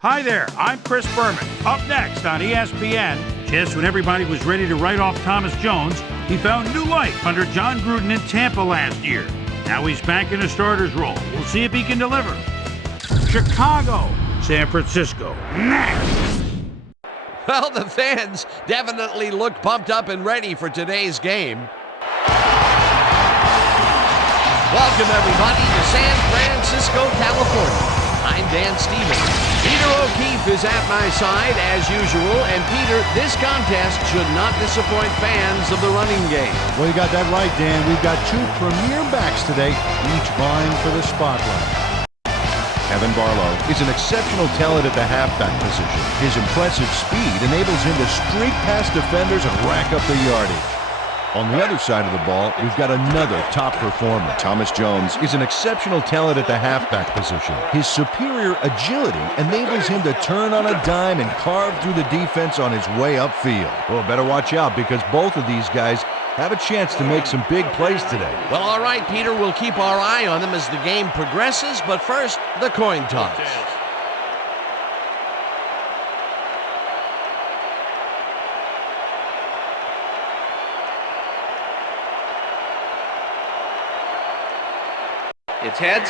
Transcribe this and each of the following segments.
Hi there, I'm Chris Berman. Up next on ESPN, just when everybody was ready to write off Thomas Jones, he found new life under John Gruden in Tampa last year. Now he's back in a starter's role. We'll see if he can deliver. Chicago, San Francisco, next. Well, the fans definitely look pumped up and ready for today's game. Welcome, everybody, to San Francisco, California. I'm Dan Stevens. Peter O'Keefe is at my side, as usual. And, Peter, this contest should not disappoint fans of the running game. Well, you got that right, Dan. We've got two premier backs today, each vying for the spotlight. Evan Barlow is an exceptional talent at the halfback position. His impressive speed enables him to streak past defenders and rack up the yardage. On the other side of the ball, we've got another top performer. Thomas Jones is an exceptional talent at the halfback position. His superior agility enables him to turn on a dime and carve through the defense on his way upfield. Well, better watch out because both of these guys have a chance to make some big plays today. Well, all right, Peter, we'll keep our eye on them as the game progresses, but first, the coin toss. It's heads.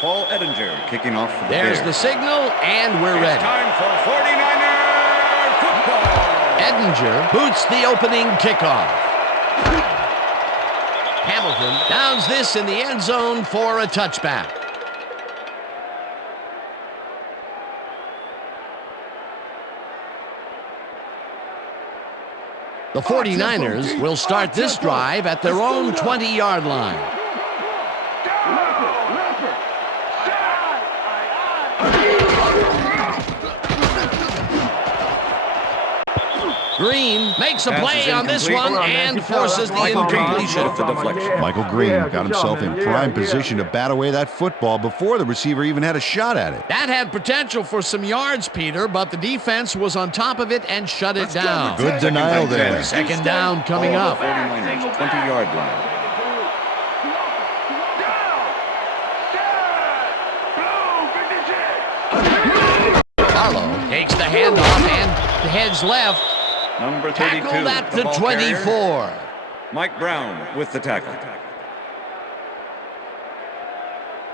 Paul Edinger kicking off for the There's Bears. the signal, and we're ready. It's time for 49er football. Edinger boots the opening kickoff. Hamilton downs this in the end zone for a touchback. The 49ers will start this drive at their own 20-yard line. Green makes a play on this one and forces the incompletion. Michael Green got himself in prime position to bat away that football before the receiver even had a shot at it. That had potential for some yards, Peter, but the defense was on top of it and shut it down. Good denial there. Second down coming up. 49ers 20-yard line. Barlow takes the handoff and heads left. Number 32. Tackled at the ball 24. carrier, Mike Brown with the tackle.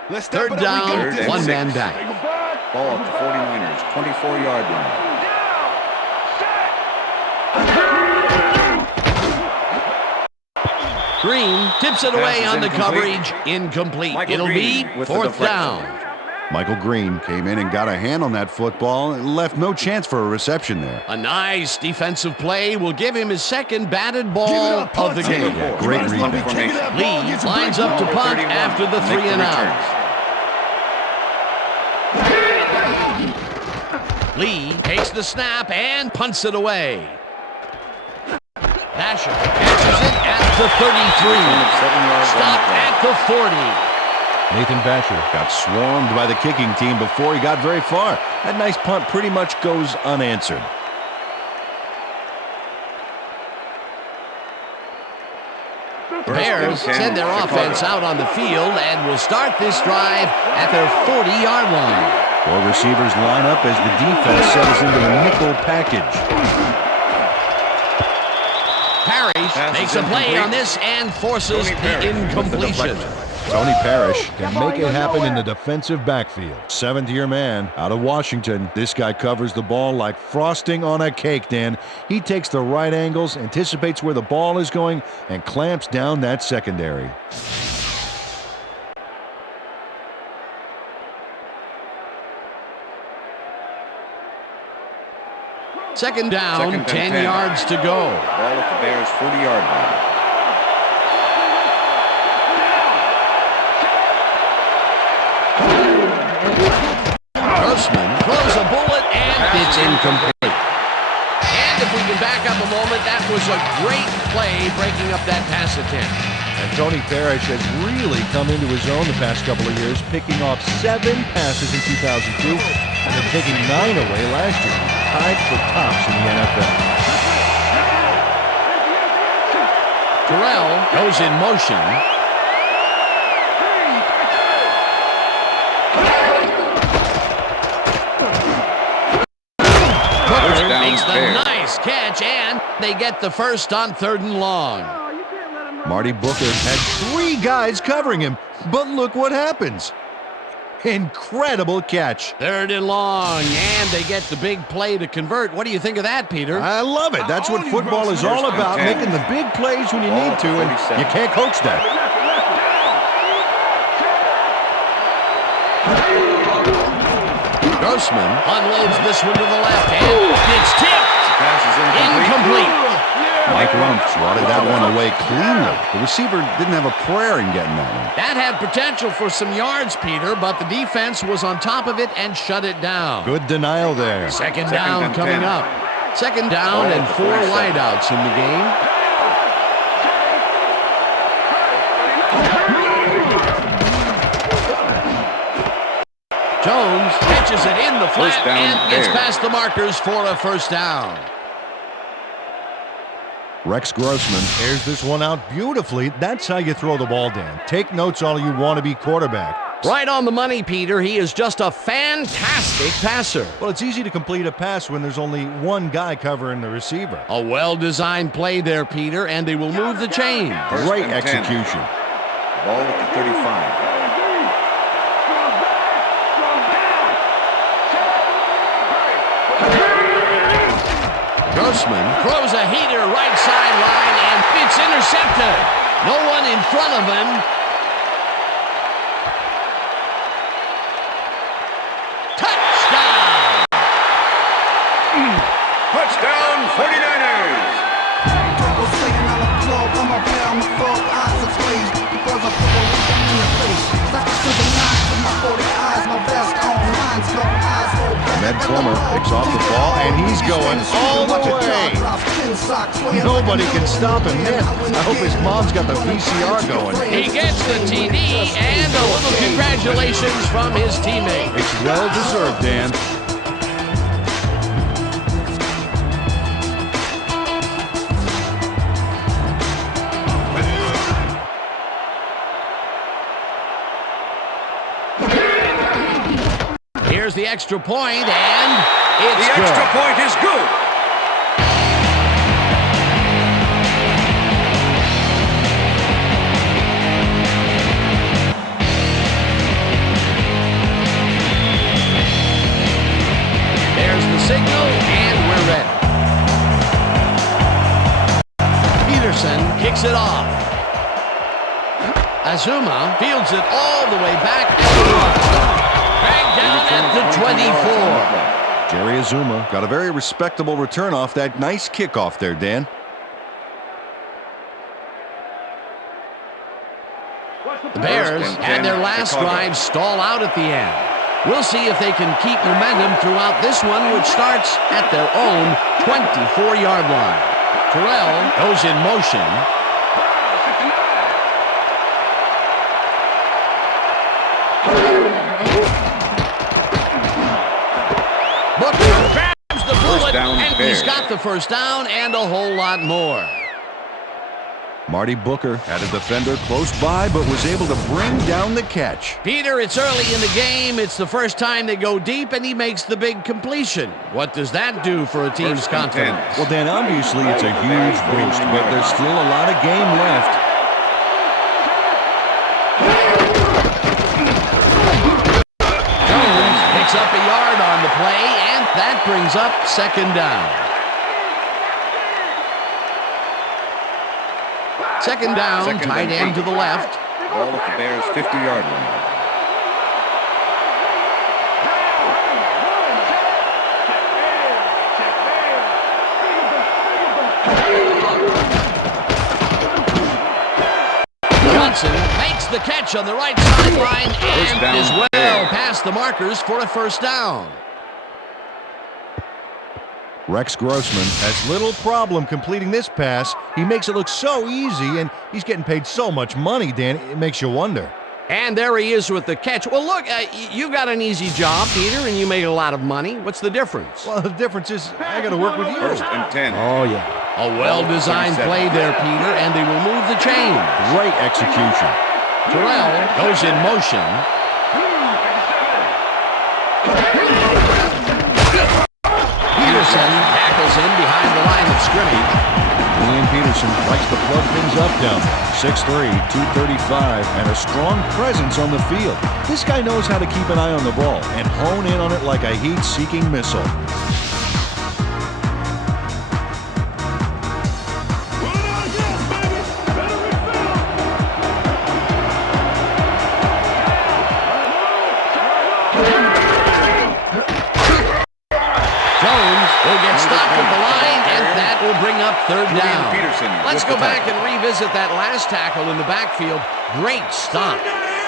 Third down, Third and one 6. man back. Ball at the 49ers 24-yard line. Green tips it away Pass is on the incomplete. coverage. Incomplete. Michael It'll Green be with the fourth deflection. down. Michael Green came in and got a hand on that football and left no chance for a reception there. A nice defensive play will give him his second batted ball of the game. Yeah, great read there. Lee lines up to punt after the 3 and out. Lee takes the snap and punts it away. Basher catches it at the 33. Stopped at the 40. Nathan Basher got swarmed by the kicking team before he got very far. That nice punt pretty much goes unanswered. Bears send their offense out on the field and will start this drive at their 40-yard line. 4 receivers line up as the defense settles into a nickel package. Parrish makes a play on this and forces the incompletion. Tony Parrish can make it happen in the defensive backfield. 7th-year man out of Washington. This guy covers the ball like frosting on a cake, Dan. He takes the right angles, anticipates where the ball is going, and clamps down that secondary. Second down, 10 yards to go. Ball at the Bears' 40-yard line. Grossman throws a bullet and it's incomplete. And if we can back up a moment, that was a great play breaking up that pass attempt. And Tony Parrish has really come into his own the past couple of years, picking off 7 passes in 2002 and then taking 9 away last year. Tied for tops in the NFL. Terrell goes in motion. Booker makes the nice catch, and they get the first on 3rd and long. Marty Booker had 3 guys covering him, but look what happens. Incredible catch. 3rd and long, and they get the big play to convert. What do you think of that, Peter? I love it. That's what football is all about, making the big plays when you need to, and you can't coach that. Grossman unloads this one to the left, and it's tipped. Pass is Incomplete. Mike Rumpf swatted that one away cleanly. The receiver didn't have a prayer in getting that one. That had potential for some yards, Peter, but the defense was on top of it and shut it down. Good denial there. Second down coming up. 2nd down and 4 wideouts in the game. Jones catches it in the flat and gets past the markers for a first down. Rex Grossman airs this one out beautifully. That's how you throw the ball, Dan. Take notes all you want to be quarterback. Right on the money, Peter. He is just a fantastic passer. Well, it's easy to complete a pass when there's only one guy covering the receiver. A well-designed play there, Peter, and they will move the chain. Great execution. Ball at the 35. Grossman throws a heater right sideline, and it's intercepted. No one in front of him. Touchdown! Touchdown 49ers! Ned Plummer picks off the ball, and he's going all the way. Nobody can stop him. Ned, I hope his mom's got the VCR going. He gets the TD and a little congratulations from his teammate. It's well deserved, Dan. Here's the extra point, and it's The extra point is good. There's the signal, and we're ready. Peterson kicks it off. Azuma fields it all the way back. Back down at the 24. Jerry Azuma got a very respectable return off that nice kickoff there, Dan. The Bears had their last drive stall out at the end. We'll see if they can keep momentum throughout this one, which starts at their own 24-yard line. Terrell goes in motion. Booker grabs the bullet, and he's got the first down and a whole lot more. Marty Booker had a defender close by, but was able to bring down the catch. Peter, it's early in the game. It's the first time they go deep, and he makes the big completion. What does that do for a team's confidence? Well, Dan, obviously it's a huge boost, but there's still a lot of game left. Jones picks up a yard on the play, and that brings up 2nd down. 2nd down, tight end to the left. Ball at the Bears' 50-yard line. Johnson makes the catch on the right sideline and is well past the markers for a first down. Rex Grossman has little problem completing this pass. He makes it look so easy, and he's getting paid so much money, Dan, it makes you wonder. And there he is with the catch. Well, look, you got an easy job, Peter, and you make a lot of money. What's the difference? Well, the difference is I got to work with you. 1st and 10. Oh, yeah. A well-designed play there, Peter, and they will move the chain. Great execution. Terrell goes in motion. Peterson tackles him behind the line of scrimmage. Julian Peterson likes to plug things up down there. 6'3", 235, and a strong presence on the field. This guy knows how to keep an eye on the ball and hone in on it like a heat-seeking missile. Will get stopped at the line, and that will bring up 3rd down. Let's go back and revisit that last tackle in the backfield. Great stop.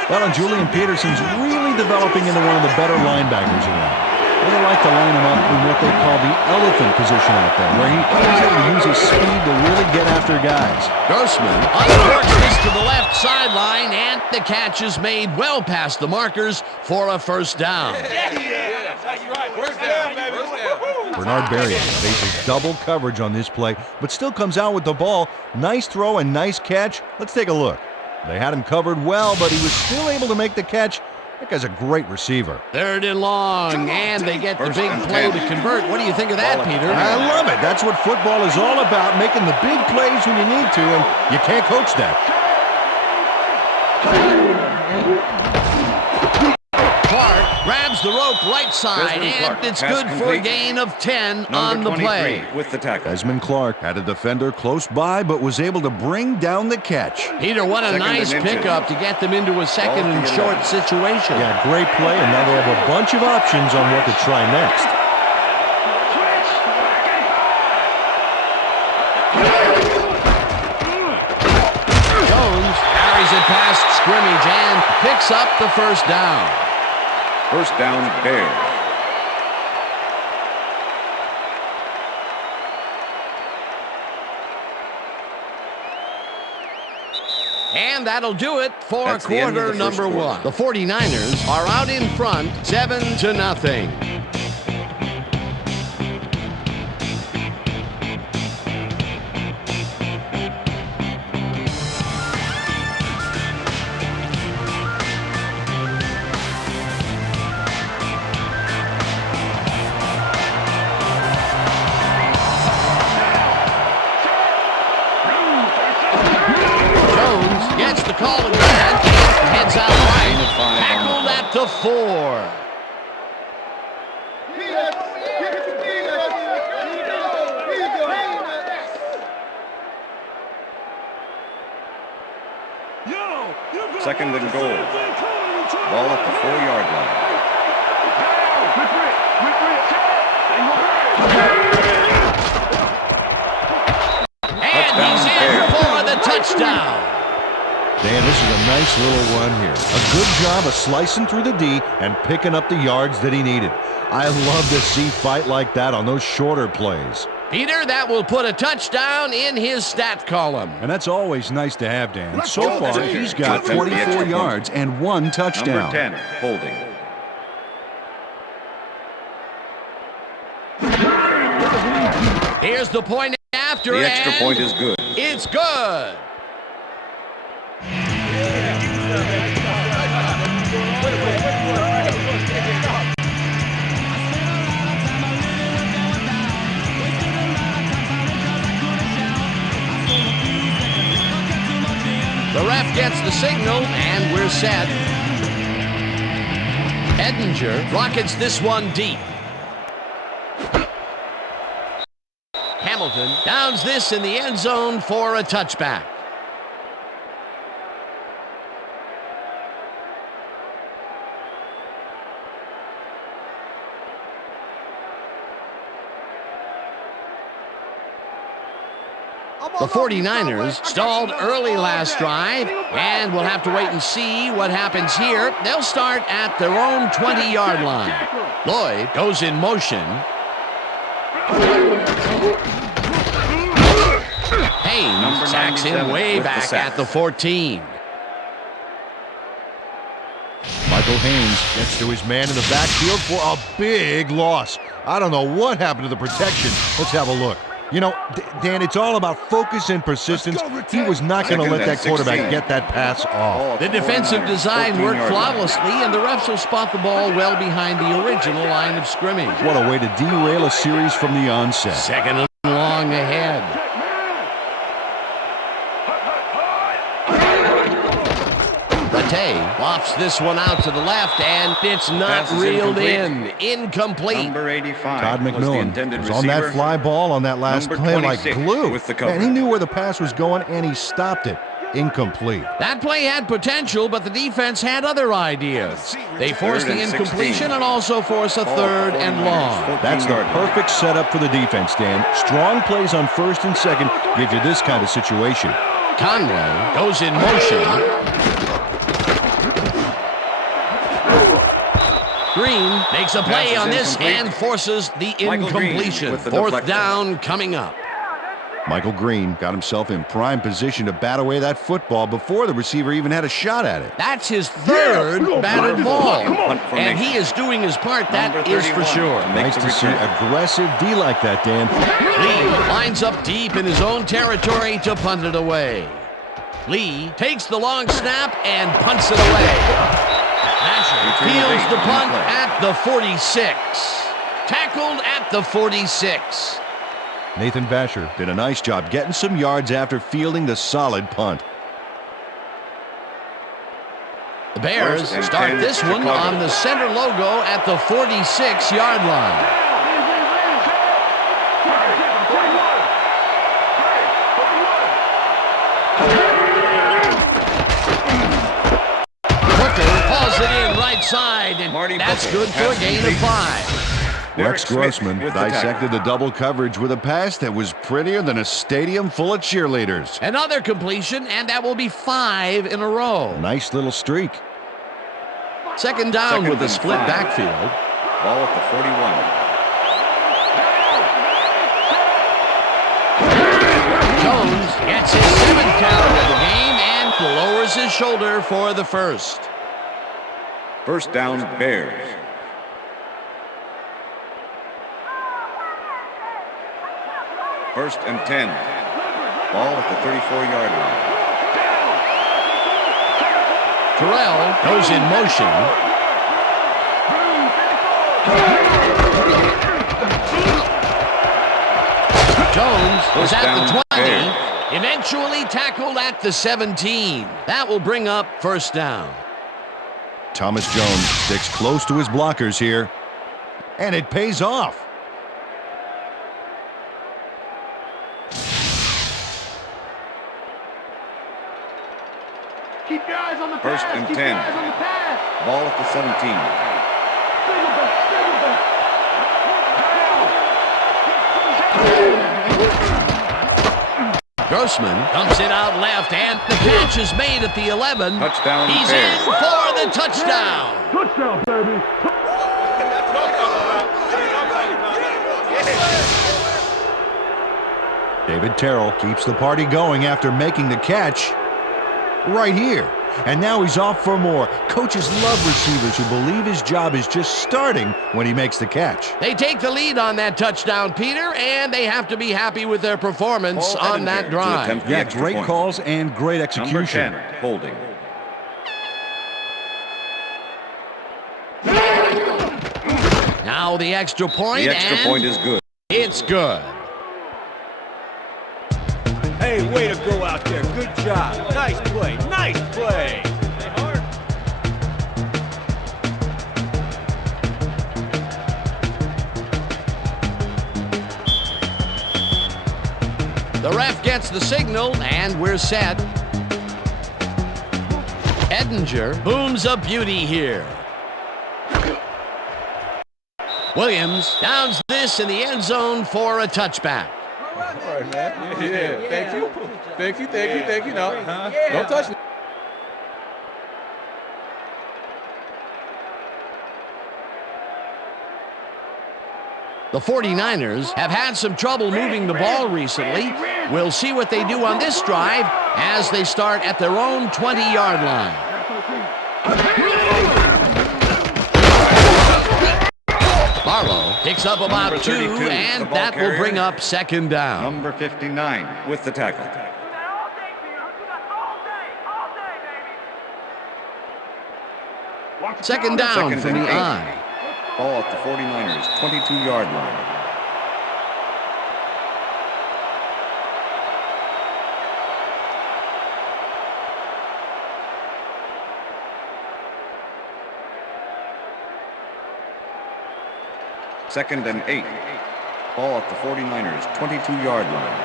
Well, and Julian Peterson's really developing into one of the better linebackers around. They like to line him up in what they call the elephant position out there, where he's able to use his speed to really get after guys. Grossman uncorks this to the left sideline, and the catch is made well past the markers for a 1st down. Bernard Berrios faces double coverage on this play, but still comes out with the ball. Nice throw and nice catch. Let's take a look. They had him covered well, but he was still able to make the catch. That guy's a great receiver. 3rd and long, and they get the big play to convert. What do you think of that, Peter? I love it. That's what football is all about, making the big plays when you need to, and you can't coach that. Clark grabs the rope right side, and it's good for a gain of 10 on the play. With the tackle. Desmond Clark had a defender close by, but was able to bring down the catch. Peter, what a nice pickup to get them into a 2nd and short situation. Yeah, great play, and now they have a bunch of options on what to try next. Jones carries it past scrimmage and picks up the 1st down. 1st down, Bears. And that'll do it for quarter number 1. The 49ers are out in front, 7-0. Gets the call again, heads out right, tackled at the 4. Second and goal. Ball at the 4-yard line. And he's in for the touchdown. Dan, this is a nice little run here. A good job of slicing through the D and picking up the yards that he needed. I love to see fight like that on those shorter plays. Peter, that will put a touchdown in his stat column. And that's always nice to have, Dan. So far, he's got 44 yards and 1 touchdown. Number 10, holding. Here's the point after, The extra point is good. It's good. The ref gets the signal, and we're set. Edinger rockets this one deep. Hamilton downs this in the end zone for a touchback. The 49ers stalled early last drive, and we'll have to wait and see what happens here. They'll start at their own 20-yard line. Lloyd goes in motion. Haynes sacks him way back at the 14. Michael Haynes gets to his man in the backfield for a big loss. I don't know what happened to the protection. Let's have a look. You know, Dan, it's all about focus and persistence. He was not going to let that quarterback get that pass off. The defensive design worked flawlessly, and the refs will spot the ball well behind the original line of scrimmage. What a way to derail a series from the onset. Second and long ahead. Rattay lofts this one out to the left, and it's not reeled in. Incomplete. Number 85. Todd McMillan was on that fly ball on that last play like glue. And he knew where the pass was going, and he stopped it. Incomplete. That play had potential, but the defense had other ideas. They forced the incompletion and also forced a third and long. That's the perfect setup for the defense, Dan. Strong plays on first and second gives you this kind of situation. Conway goes in motion. Green makes a play on this and forces the incompletion. Fourth down coming up. Michael Green got himself in prime position to bat away that football before the receiver even had a shot at it. That's his third batted ball, and he is doing his part, that is for sure. Nice to see aggressive D like that, Dan. Lee lines up deep in his own territory to punt it away. Lee takes the long snap and punts it away. Asher fields the punt at the 46. Tackled at the 46. Nathan Vasher did a nice job getting some yards after fielding the solid punt. The Bears start this one on the center logo at the 46-yard line. It in right side, and that's good for a gain of 5. Rex Grossman dissected the double coverage with a pass that was prettier than a stadium full of cheerleaders. Another completion, and that will be 5 in a row. Nice little streak. Second down with a split backfield. Ball at the 41. Jones gets his 7th count of the game and lowers his shoulder for the first. First down, Bears. First and 10. Ball at the 34-yard line. Terrell goes in motion. Jones was at the 20. Bears. Eventually tackled at the 17. That will bring up first down. Thomas Jones sticks close to his blockers here, and it pays off. Keep your eyes on the First pass. and Keep 10. your eyes on the pass. Ball at the 17. Grossman dumps it out left, and the catch is made at the 11. Touchdown, He's Bears. in for the touchdown. Touchdown, baby. David Terrell keeps the party going after making the catch right here. And now he's off for more. Coaches love receivers who believe his job is just starting when he makes the catch. They take the lead on that touchdown, Peter, and they have to be happy with their performance on that drive. Yeah, great calls and great execution. Number 10, holding. Now the extra point, The extra point is good. It's good. Hey, way to go out there. Good job. Nice play. Nice play. The ref gets the signal, and we're set. Edinger booms a beauty here. Williams downs this in the end zone for a touchback. All right, man. Yeah, thank you. Thank you, thank you, thank you. No, don't touch me. The 49ers have had some trouble moving the ball recently. We'll see what they do on this drive as they start at their own 20-yard line. Barlow picks up about 2, and that will bring up second down. Number 59 with the tackle. Second down from the I. Ball at the 49ers, 22-yard line. Second and 8. Ball at the 49ers, 22-yard line.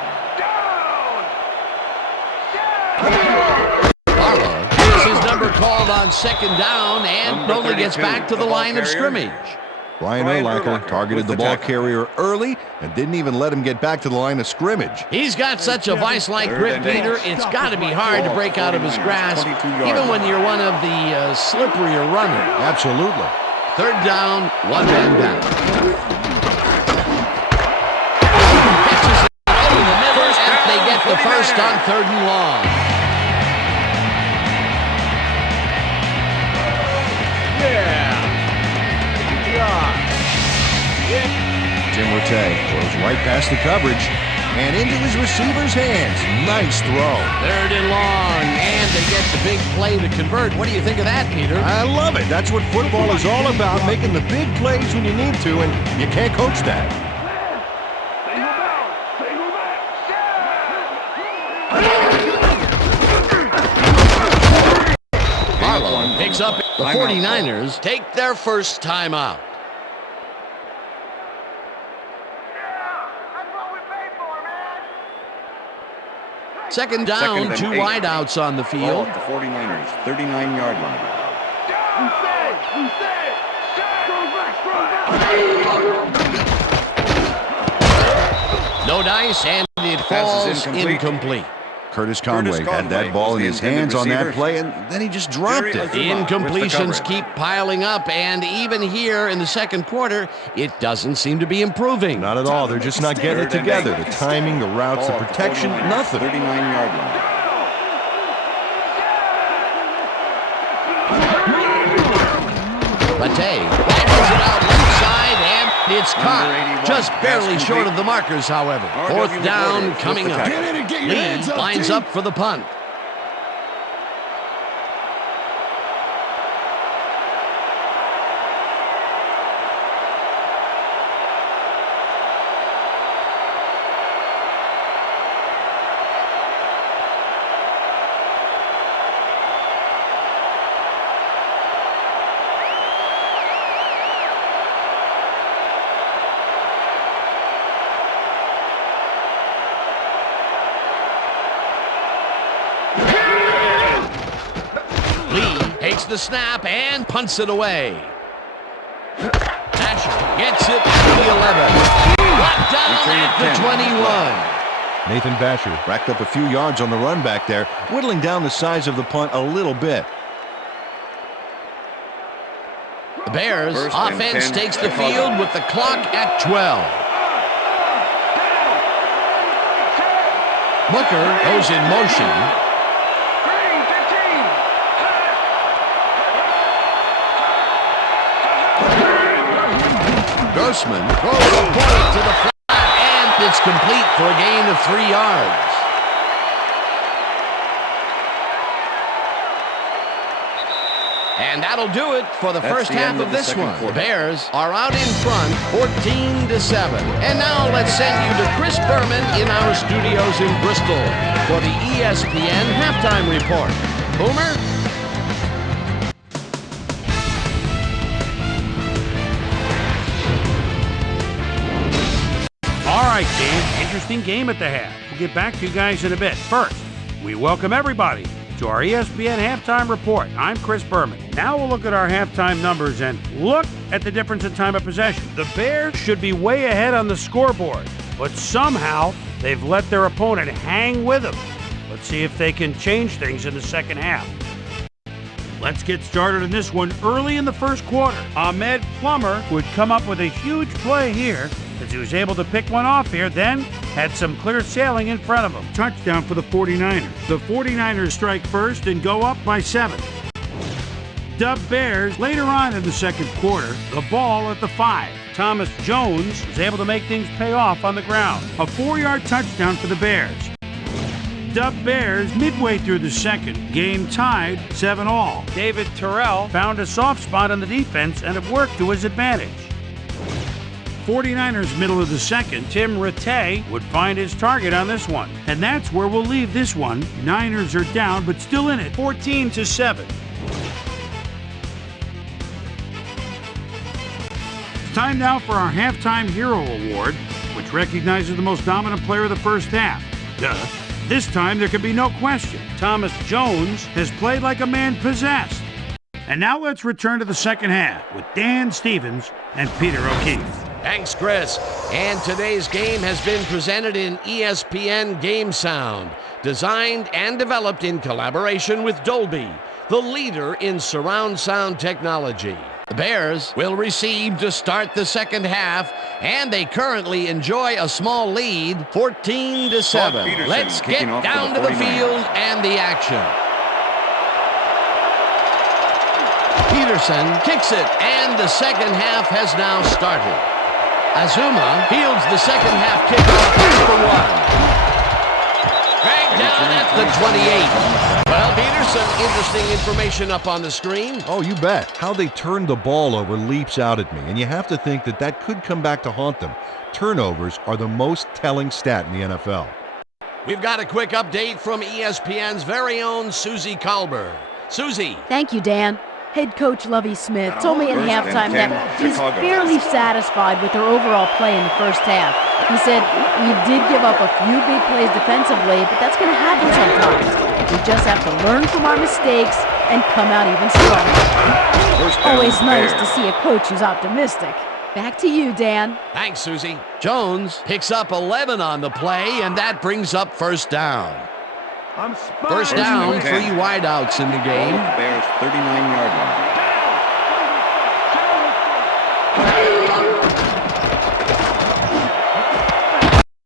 Barlow has his number called on second down and only gets back to the line of scrimmage. Brian Urlacher targeted the ball carrier early and didn't even let him get back to the line of scrimmage. He's got such a vice-like grip, Peter. It's got to be hard to break out of his grasp, even when you're one of the slipperier runners. Absolutely. Third down, one man down. Catches it over the middle, and they get the first on third and long. Jim Rattay throws right past the coverage and into his receiver's hands. Nice throw. Third and long, and they get the big play to convert. What do you think of that, Peter? I love it. That's what football is all about, making the big plays when you need to, and you can't coach that. Barlow picks up. The 49ers take their first timeout. Second down, 2 wideouts on the field. The 49ers, 39-yard line. No dice, and it falls incomplete. Curtis Conway had that ball in his hands on that play, and then he just dropped it. The incompletions keep piling up, and even here in the second quarter, it doesn't seem to be improving. Not at all. They're just not getting it together. The timing, the routes, the protection, nothing. 39-yard line. Rattay battles it out left side, and it's caught. Just barely short of the markers, however. Fourth down coming up. Lee lines up for the punt. Takes the snap and punts it away. Asher gets it at the 11. Brought down at the 21. Nathan Basher racked up a few yards on the run back there, whittling down the size of the punt a little bit. The Bears offense takes the field with the clock at 12. Booker goes in motion. Grossman throws a point to the flat, and it's complete for a gain of 3 yards. And that'll do it for the first half of this one. The Bears are out in front, 14-7. And now let's send you to Chris Berman in our studios in Bristol for the ESPN Halftime Report. Boomer? All right, Dan, interesting game at the half. We'll get back to you guys in a bit. First, we welcome everybody to our ESPN Halftime Report. I'm Chris Berman. Now we'll look at our halftime numbers and look at the difference in time of possession. The Bears should be way ahead on the scoreboard, but somehow they've let their opponent hang with them. Let's see if they can change things in the second half. Let's get started in this one early in the first quarter. Ahmed Plummer would come up with a huge play here. as he was able to pick one off here, then had some clear sailing in front of him. Touchdown for the 49ers. The 49ers strike first and go up by 7. Dub Bears later on in the second quarter, the ball at the 5. Thomas Jones was able to make things pay off on the ground. A 4-yard touchdown for the Bears. Dub Bears midway through the second, game tied 7-all. David Terrell found a soft spot on the defense and it worked to his advantage. 49ers middle of the second, Tim Rattay would find his target on this one. And that's where we'll leave this one. Niners are down but still in it, 14-7. Time now for our Halftime Hero Award, which recognizes the most dominant player of the first half. Duh. This time there can be no question. Thomas Jones has played like a man possessed. And now let's return to the second half with Dan Stevens and Peter O'Keefe. Thanks, Chris. And today's game has been presented in ESPN Game Sound, designed and developed in collaboration with Dolby, the leader in surround sound technology. The Bears will receive to start the second half, and they currently enjoy a small lead, 14-7. Let's get down to the field and the action. Peterson kicks it, and the second half has now started. Azuma fields the second half kickoff after 1. Dragged down at the 28. Well, Peterson, interesting information up on the screen. Oh, you bet. How they turned the ball over leaps out at me, and you have to think that that could come back to haunt them. Turnovers are the most telling stat in the NFL. We've got a quick update from ESPN's very own Susie Kalber. Susie. Thank you, Dan. Head coach Lovie Smith told me at halftime that he's fairly satisfied with their overall play in the first half. He said, we did give up a few big plays defensively, but that's going to happen sometimes. We just have to learn from our mistakes and come out even stronger. Always nice to see a coach who's optimistic. Back to you, Dan. Thanks, Susie. Jones picks up 11 on the play, and that brings up first down. First down, 3 wideouts in the game. Bears 39-yard line.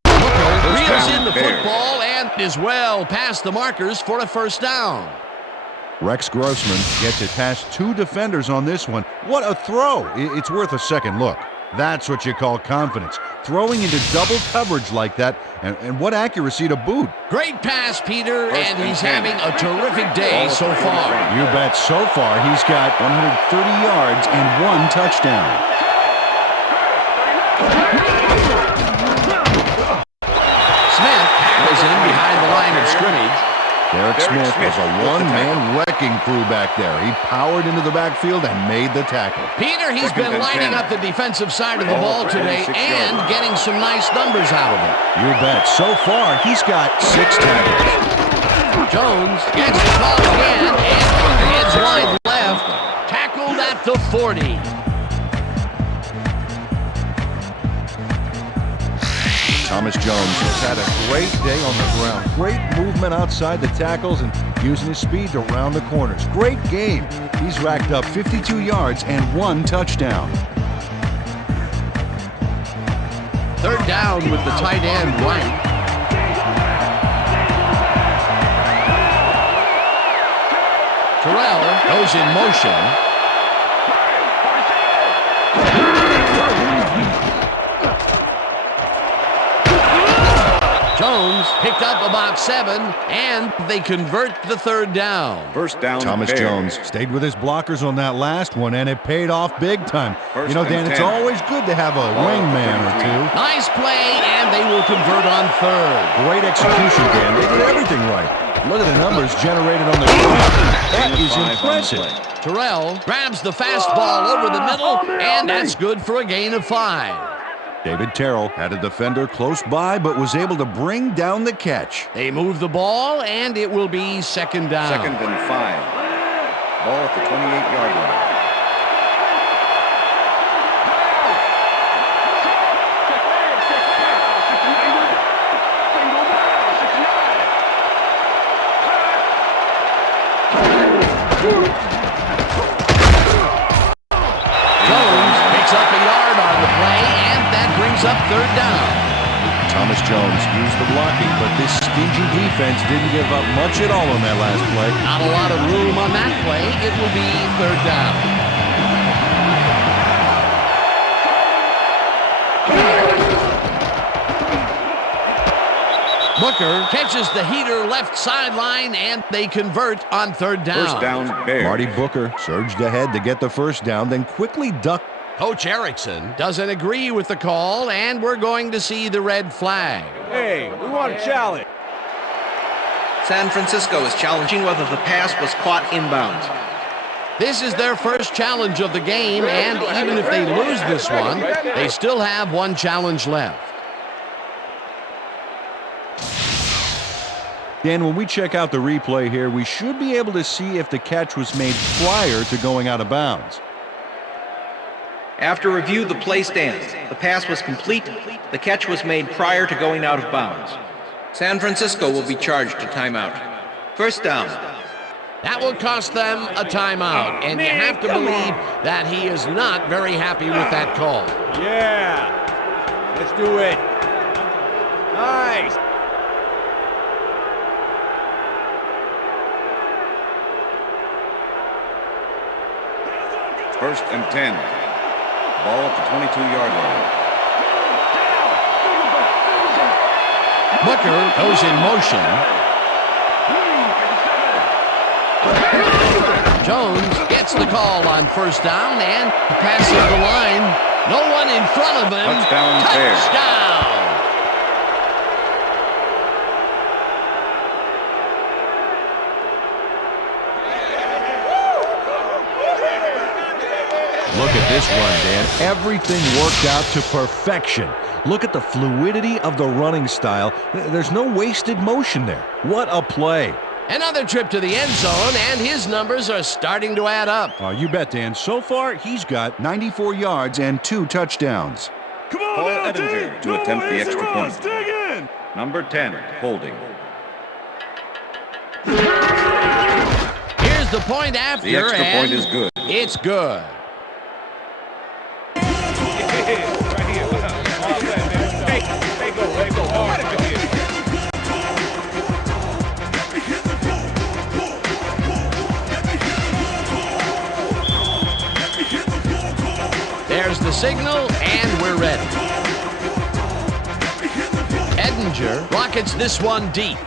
Hooker reels in the football and is well past the markers for a first down. Rex Grossman gets it past 2 defenders on this one. What a throw! It's worth a second look. That's what you call confidence. Throwing into double coverage like that, and what accuracy to boot. Great pass, Peter, and he's having a terrific day so far. You bet. So far, he's got 130 yards and 1 touchdown. Smith tackles him behind the line of scrimmage. Derek Smith was a one-man wrecking crew back there. He powered into the backfield and made the tackle. Peter, he's been lining up the defensive side of the ball today and getting some nice numbers out of it. You bet. So far, he's got 6 tackles. Jones gets the ball again and heads wide left. Tackled at the 40. Thomas Jones has had a great day on the ground. Great movement outside the tackles and using his speed to round the corners. Great game. He's racked up 52 yards and 1 touchdown. Third down with the tight end right. Terrell goes in motion. Jones picked up about 7, and they convert the third down. First down, Thomas Bears. Jones stayed with his blockers on that last one, and it paid off big time. First you know, Dan, and it's 10. always good to have a wingman or 2. Nice play, and they will convert on third. Great execution, Dan. They did everything right. Look at the numbers generated on the ground. That is impressive. Terrell grabs the fastball over the middle, and that's good for a gain of 5. David Terrell had a defender close by, but was able to bring down the catch. They move the ball, and it will be second down. Second and 5. Ball at the 28-yard line. Jones picks up a yard on the play, and that brings brings up third down. Thomas Jones used the blocking, but this stingy defense didn't give up much at all on that last play. Not a lot of room on that play. It will be third down. Booker catches the heater left sideline, and they convert on third down. First down, Bears. Marty Booker surged ahead to get the first down, then quickly ducked. Coach Erickson doesn't agree with the call, and we're going to see the red flag. Hey, we want a challenge. San Francisco is challenging whether the pass was caught inbounds. This is their first challenge of the game, and even if they lose this one, they still have one challenge left. Dan, when we check out the replay here, we should be able to see if the catch was made prior to going out of bounds. After review, the play stands. The pass was complete. The catch was made prior to going out of bounds. San Francisco will be charged to timeout. First down. That will cost them a timeout, and you have to believe that he is not very happy with that call. Yeah. Let's do it. Nice. First and 10. Ball at the 22-yard line. Booker goes in motion. Jones gets the call on first down and passes the line. No one in front of him. Touchdown, Bears. Touchdown. Look at this run, Dan. Everything worked out to perfection. Look at the fluidity of the running style. There's no wasted motion there. What a play. Another trip to the end zone, and his numbers are starting to add up. Oh, you bet, Dan. So far, he's got 94 yards and 2 touchdowns. Come on, Paul now, Edinger dig. to Don't attempt the waste extra your point. runs. Dig in. Number 10, holding. Here's the point after, The extra and point is good. It's good. There's the signal, and we're ready. Edinger rockets this one deep.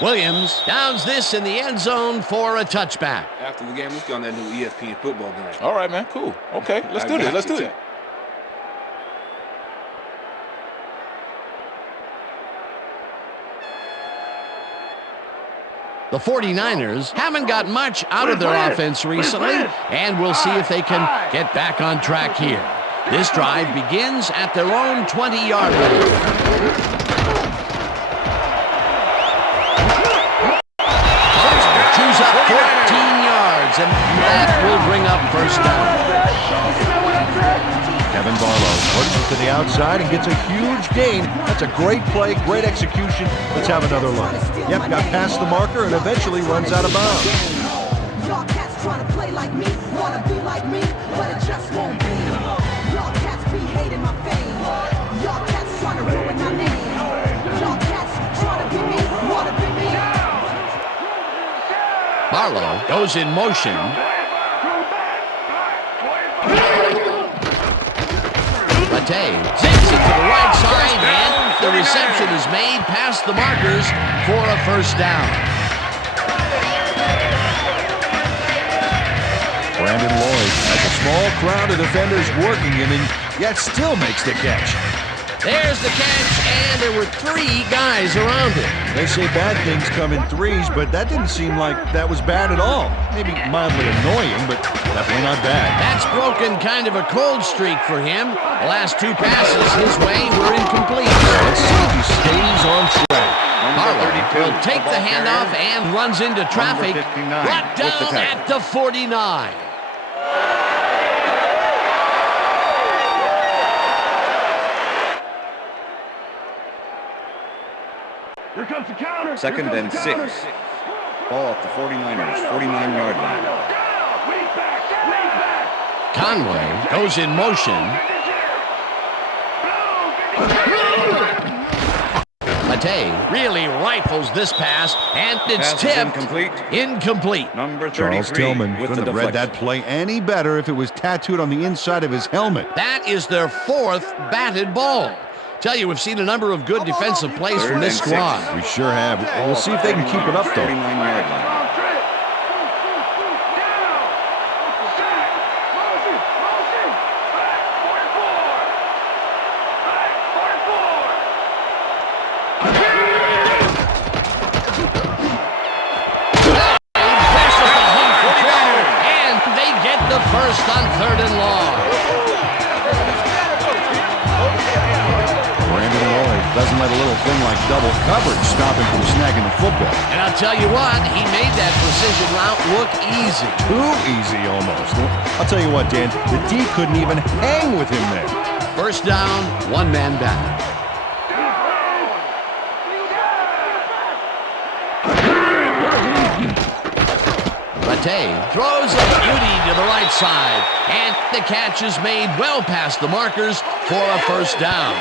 Williams downs this in the end zone for a touchback. After the game, let's go on that new ESPN football game. All right, man. Cool. Okay, let's do this. Let's do it. The 49ers haven't got much out of their offense recently, and we'll see if they can get back on track here. This drive begins at their own 20-yard line. Chews up 14 yards, and that will bring up first down. Kevin Barlow works it to the outside and gets a huge gain. That's a great play, great execution. Let's have another look. Yep, got past the marker and eventually runs out of bounds. Y'all cats trying to play like me, wanna be like me, but it just won't be. Y'all cats be hating my fame. Y'all cats trying to ruin my name. Y'all cats trying to be me, wanna be me. Barlow goes in motion. Matei zips it to the right side, and the reception is made past the markers for a first down. Brandon Lloyd has a small crowd of defenders working him and yet still makes the catch. There's the catch, and there were 3 guys around it. They say bad things come in threes, but that didn't seem like that was bad at all. Maybe mildly annoying, but definitely not bad. That's broken kind of a cold streak for him. The last 2 passes his way were incomplete. Let's see if he stays on track. Barlow will take the handoff and runs into traffic. Brought down at the 49. Here comes the counter. Second and 6. Ball at the 49ers, 49-yard line. Conway goes in motion. Matei really rifles this pass, and it's tipped. Incomplete. Number 33 Charles Tillman with couldn't the have read deflection. that play any better if it was tattooed on the inside of his helmet. That is their 4th batted ball. Tell you, we've seen a number of good defensive plays from this squad. We sure have. We'll see if they can keep it up, though. 49-yard line. First on 3rd and long. Brandon Lloyd doesn't let a little thing like double coverage stop him from snagging the football. And I'll tell you what, he made that precision route look easy. Too easy almost. I'll tell you what, Dan, the D couldn't even hang with him there. First down, 1 man down. Matei throws a beauty to the right side, and the catch is made well past the markers for a first down.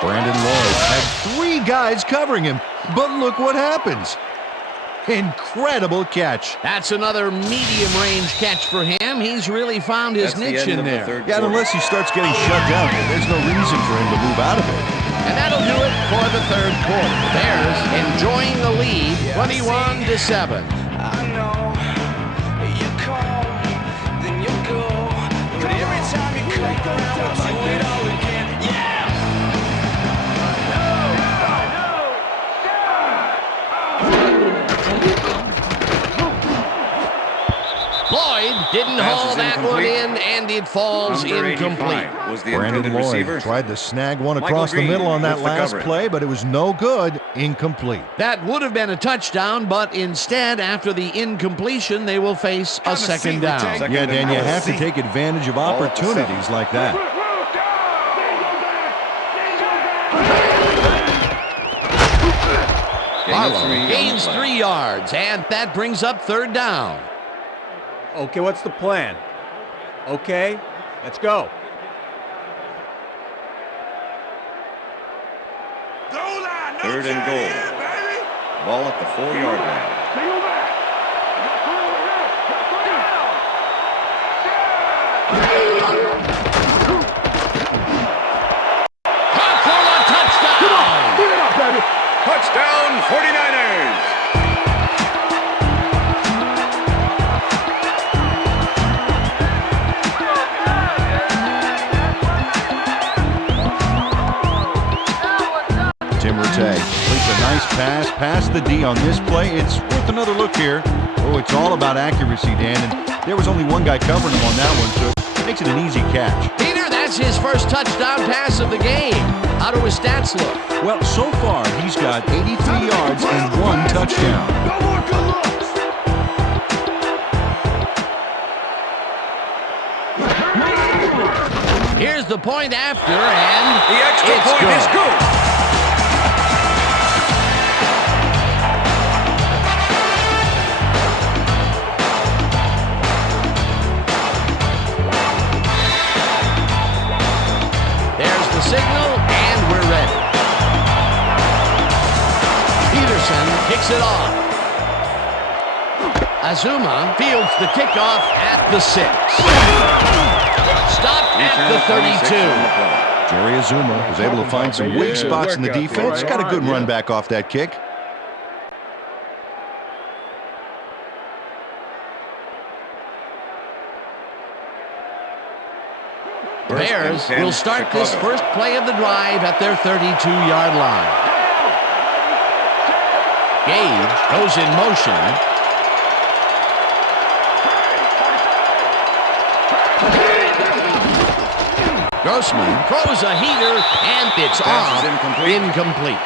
Brandon Lloyd had 3 guys covering him, but look what happens. Incredible catch. That's another medium-range catch for him. He's really found his niche in there. Yeah, and unless he starts getting shut down, there's no reason for him to move out of it. And that'll do it for the 3rd quarter. Bears enjoying the lead, 21-7. I know you call, then you go. But every time you come around, I do it all again. Yeah! Lloyd didn't haul that one in, and it falls incomplete. Was the Brandon Lloyd receiver. tried to snag one Michael across the Green middle on that with the last coverage. play, but it was no good. Incomplete. That would have been a touchdown, but instead, after the incompletion, they will face a second down. Yeah, Dan, you have to take advantage of opportunities like that. Barlow gains 3 yards, and that brings up 3rd down. Okay, what's the plan? Okay, let's go. Third and goal. Ball at the 4-yard line. Caught for a touchdown! Touchdown, 49ers! Tim Rattay completes a nice pass past the D on this play. It's worth another look here. Oh, it's all about accuracy, Dan, and there was only one guy covering him on that one, so it makes it an easy catch. Peter, that's his first touchdown pass of the game. How do his stats look? Well, so far, he's got 83 yards and 1 touchdown. No more good looks. Here's the point after, and The extra it's point good. is good. There's the signal, and we're ready. Peterson kicks it off. Azuma fields the kickoff at the 6. Stopped at the 32. Jerry Azuma was able to find some weak spots in the defense. Got a good run back off that kick. The Bears will start this first play of the drive at their 32-yard line. Gage goes in motion. Grossman throws a heater, and it's off. Incomplete.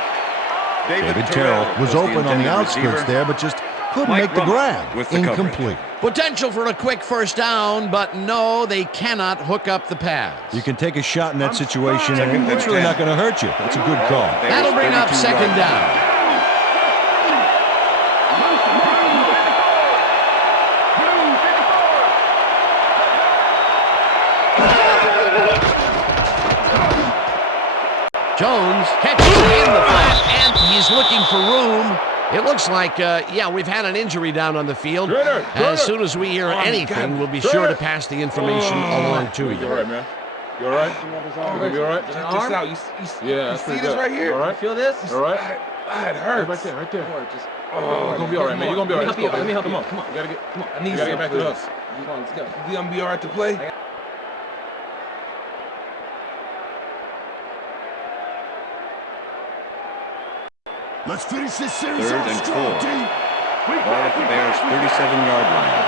David Terrell was open on the outskirts there, but just couldn't make the grab. Incomplete. Potential for a quick first down, but no, they cannot hook up the pass. You can take a shot in that situation, and it's really not going to hurt you. That's a good call. That'll bring up second down. Jones catches it in the flat, and he's looking for room. It looks like, we've had an injury down on the field. As soon as we hear anything, we'll be sure to pass the information along to you. You all right, man? You all right? You all right? Just out. You see this right here? You all right? Feel this? All right? It hurts. Right there. You're gonna be all right, man. You're gonna be all right. Let me help you. Come on. You gotta get. Come on. I need you gotta get back to us. Come on, let's go. You gonna be all right to play? Let's finish this series Third off and strong, 4. team. Ball at the Bears' 37-yard line.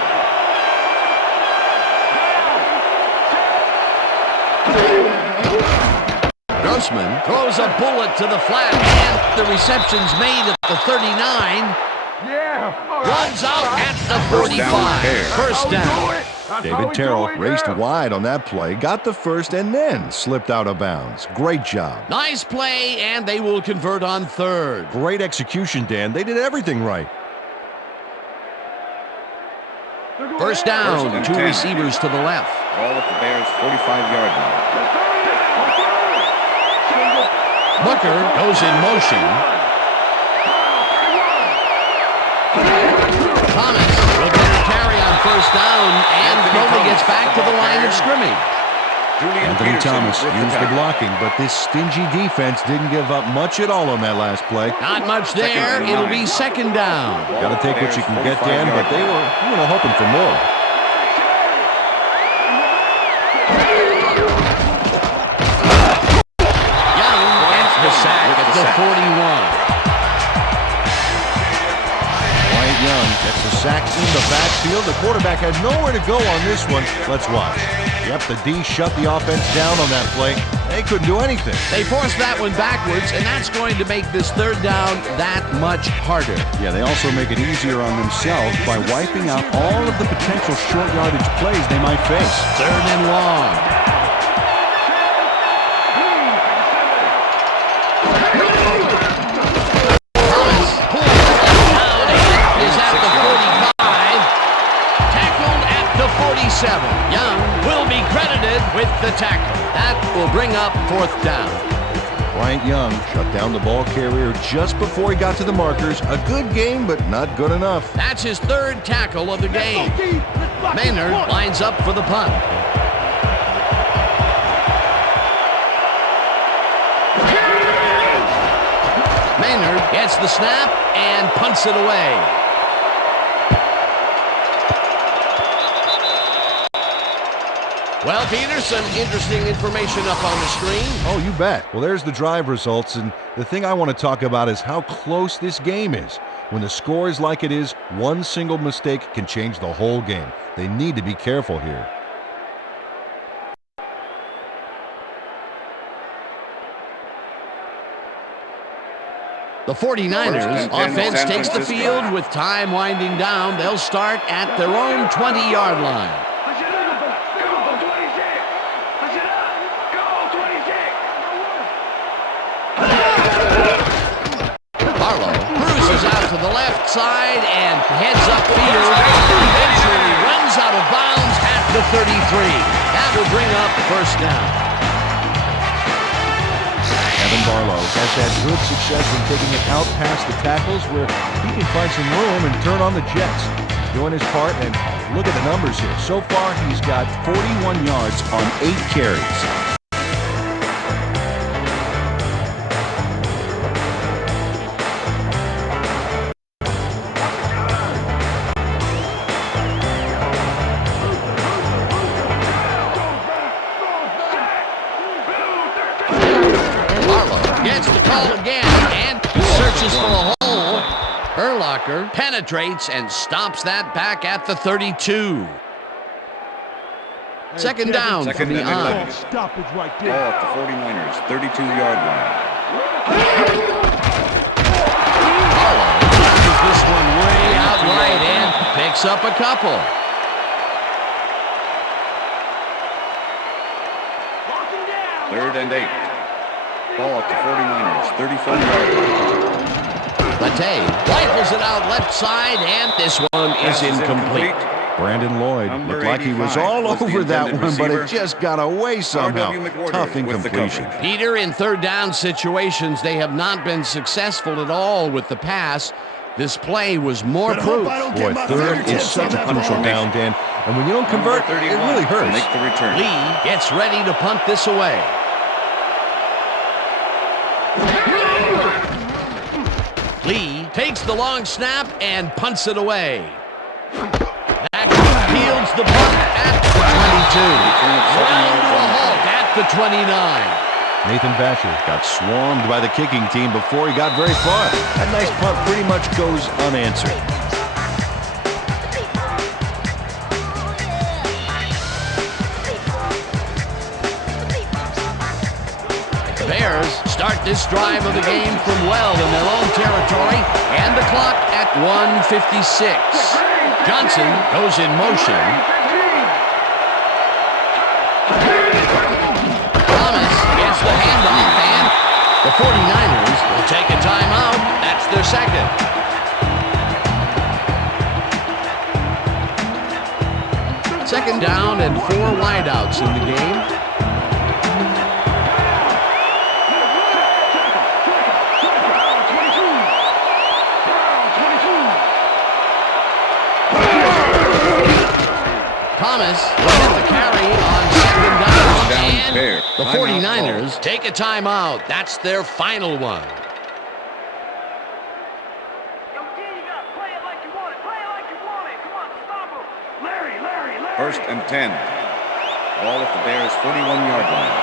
Grossman throws a bullet to the flat, and the reception's made at the 39. Runs out at the 45. First down. David Terrell raced wide on that play, got the first, and then slipped out of bounds. Great job. Nice play, and they will convert on third. Great execution, Dan. They did everything right. First down, First and 2 10. receivers to the left. Ball at the Bears' 45-yard line. Booker goes in motion. Thomas will get a carry on first down and only gets back to the line of scrimmage. Anthony Thomas used the blocking, but this stingy defense didn't give up much at all on that last play. Not much there. It'll be second down. Got to take what you can get, Dan, but they were hoping for more. Young gets the sack at the 41. Young gets a sack in the backfield. The quarterback had nowhere to go on this one. Let's watch. Yep, the D shut the offense down on that play. They couldn't do anything. They forced that one backwards, and that's going to make this third down that much harder. Yeah, they also make it easier on themselves by wiping out all of the potential short yardage plays they might face. Third and long. Young will be credited with the tackle. That will bring up fourth down. Bryant Young shut down the ball carrier just before he got to the markers. A good game, but not good enough. That's his third tackle of the game. Maynard lines up for the punt. Maynard gets the snap and punts it away. Well, Peter, some interesting information up on the screen. Oh, you bet. Well, there's the drive results, and the thing I want to talk about is how close this game is. When the score is like it is, one single mistake can change the whole game. They need to be careful here. The 49ers offense takes the field with time winding down. They'll start at their own 20-yard line. Out to the left side and heads upfield. Eventually runs out of bounds at the 33. That will bring up first down. Evan Barlow has had good success in taking it out past the tackles where he can find some room and turn on the jets. He's doing his part, and look at the numbers here. So far, he's got 41 yards on 8 carries. Penetrates and stops that back at the 32. Second down from the eye. Stoppage right there. Ball at the 49ers, 32-yard line. Barlow pushes this one way out right and picks up a couple. Third and 8. Ball at the 49ers, 34-yard line. Late rifles it out left side, and this one is incomplete. Brandon Lloyd Number looked like he was 85 all was the over that intended one, but it receiver. just got away somehow. R.W. McWhorter Tough with the incompletion. coverage. Peter, in third down situations, they have not been successful at all with the pass. This play was more proof. Boy, third is such a crucial down, Dan. And when you don't convert, it 31 really to hurts. make the return. Lee gets ready to punt this away. Lee takes the long snap and punts it away. That fields the punt at the 22. Ground to a halt at the 29. Nathan Vasher got swarmed by the kicking team before he got very far. That nice punt pretty much goes unanswered. The Bears start this drive of the game from well in their own territory, and the clock at 1:56. Johnson goes in motion. Thomas gets the handoff, and the 49ers will take a timeout. That's their second. Second down and 4 wideouts in the game. Thomas will get the carry on second down, and Bear. the Timeout 49ers call. take a timeout. That's their final one. First and 10. Ball at the Bears' 41-yard line.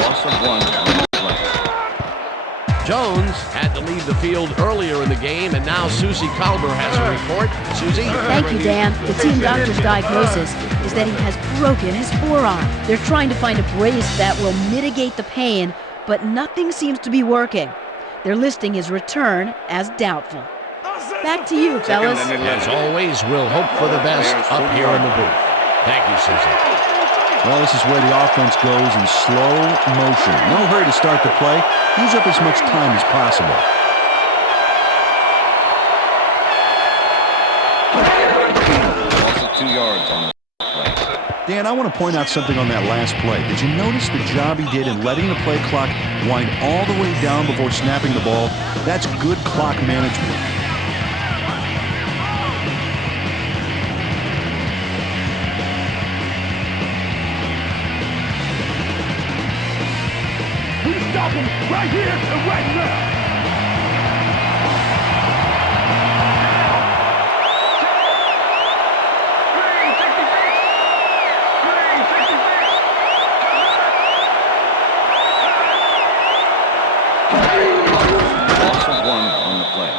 Loss of 1 on the play. Jones had to leave the field earlier in the game, and now Susie Kalber has a report. Susie? Thank you, Dan. The team doctor's diagnosis is that he has broken his forearm. They're trying to find a brace that will mitigate the pain, but nothing seems to be working. They're listing his return as doubtful. Back to you, fellas. As always, we'll hope for the best up here in the booth. Thank you, Susie. Well, this is where the offense goes in slow motion. No hurry to start the play. Use up as much time as possible. Loss of 2 yards on the play. Dan, I want to point out something on that last play. Did you notice the job he did in letting the play clock wind all the way down before snapping the ball? That's good clock management. We stop him right here and right now. Loss of 1 on the play.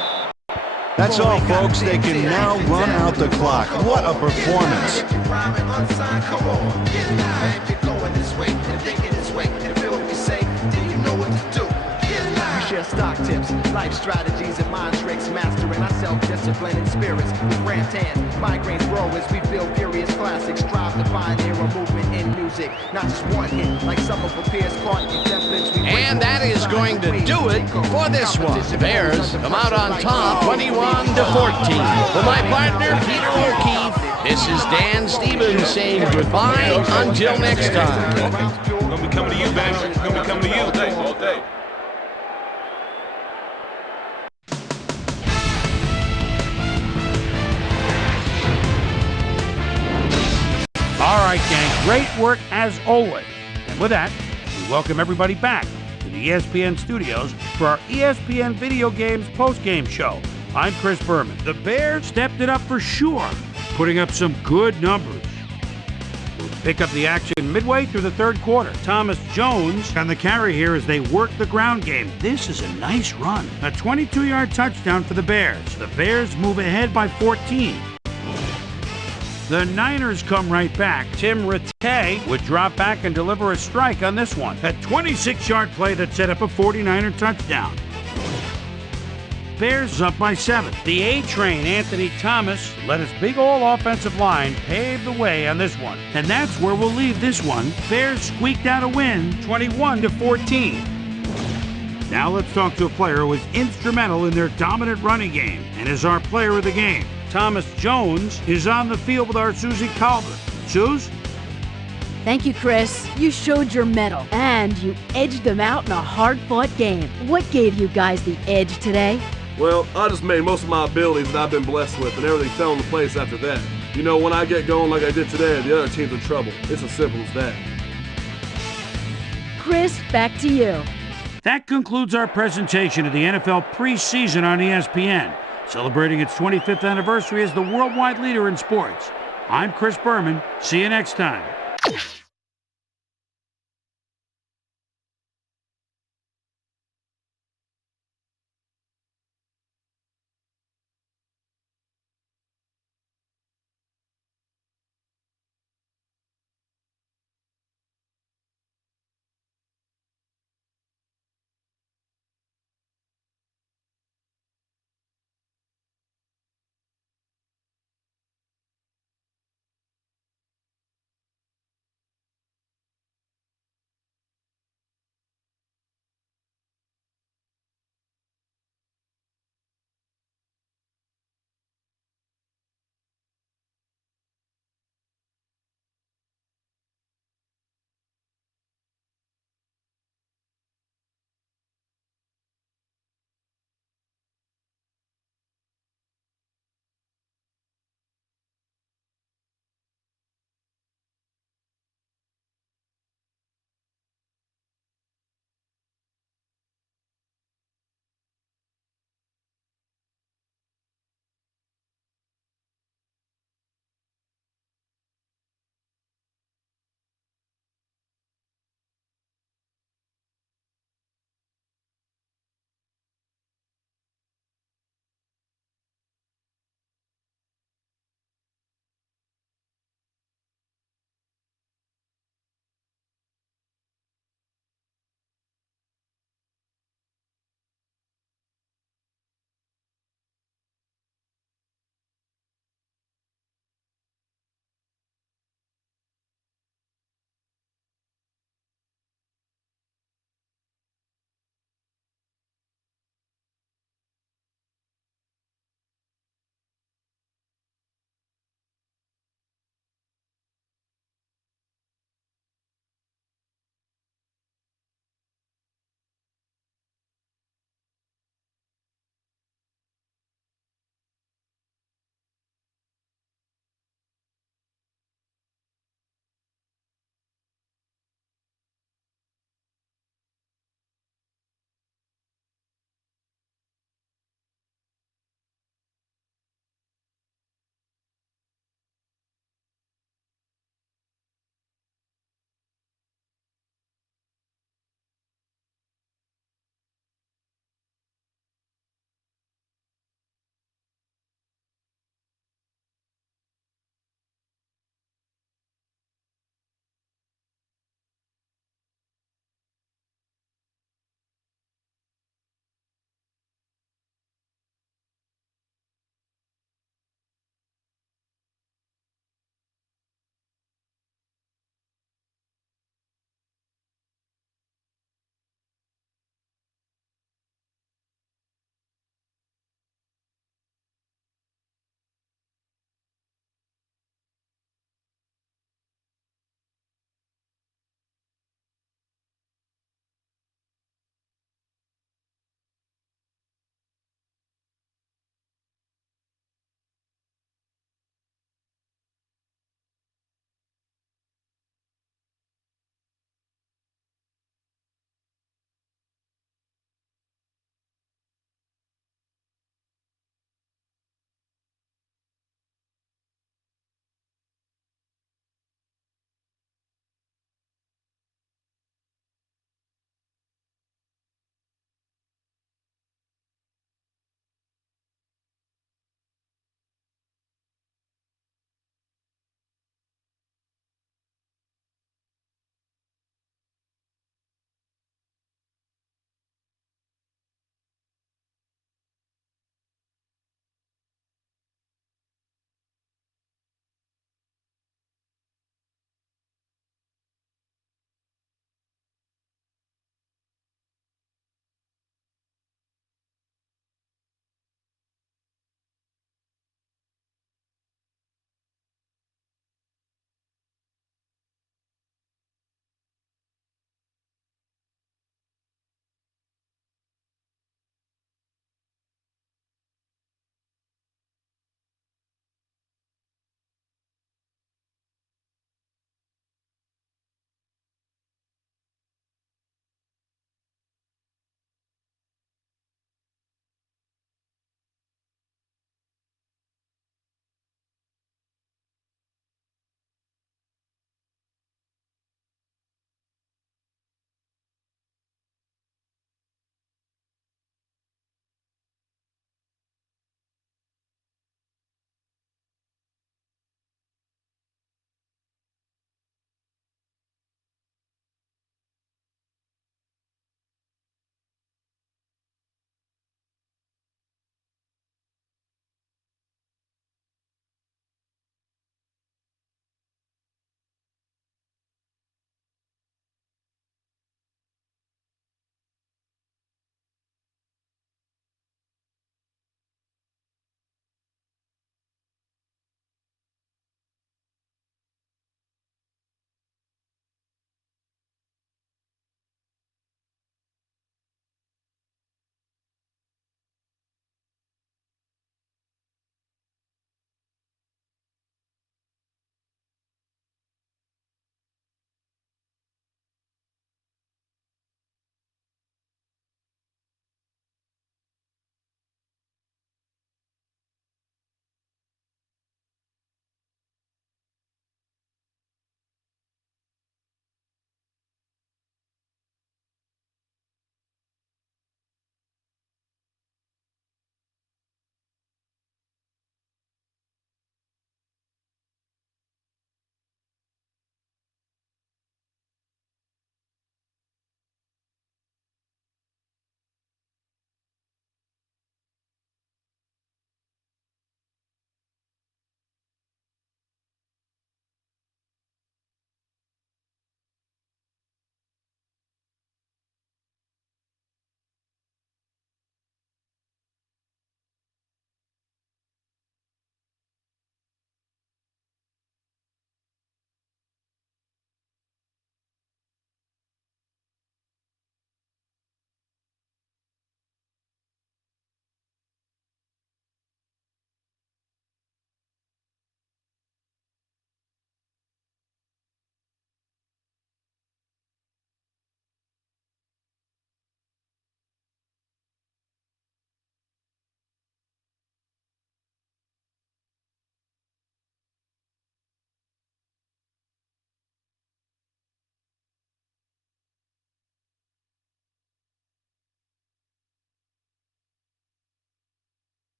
That's all, folks. They can now run out the clock. What a performance. Share stock tips, life strategies, and mind tricks, mastering our self-discipline and spirits. With rantan, migraines grow as we build furious classics. Strive to pioneer a movement in music, not just one hit, like some of Pierce Clark templates. And that is going to do it for this one. The Bears come out on top, 21-14. For my partner, Peter O'Keefe, this is Dan Stevens saying goodbye until next time. Gonna be coming to you, baby. Gonna be coming to you all day, all day. All right, gang, great work as always. And with that, we welcome everybody back to the ESPN studios for our ESPN Video Games post-game show. I'm Chris Berman. The Bears stepped it up for sure, putting up some good numbers. We'll pick up the action midway through the third quarter. Thomas Jones on the carry here as they work the ground game. This is a nice run. A 22-yard touchdown for the Bears. The Bears move ahead by 14. The Niners come right back. Tim Rattay would drop back and deliver a strike on this one. A 26-yard play that set up a 49er touchdown. Bears up by 7. The A-Train, Anthony Thomas, led his big all offensive line pave the way on this one. And that's where we'll leave this one. Bears squeaked out a win, 21-14. Now let's talk to a player who was instrumental in their dominant running game and is our player of the game. Thomas Jones is on the field with our Susie Calvert. Suze? Thank you, Chris. You showed your mettle, and you edged them out in a hard-fought game. What gave you guys the edge today? Well, I just made most of my abilities that I've been blessed with, and everything fell into place after that. You know, when I get going like I did today, the other team's in trouble. It's as simple as that. Chris, back to you. That concludes our presentation of the NFL preseason on ESPN, celebrating its 25th anniversary as the worldwide leader in sports. I'm Chris Berman. See you next time.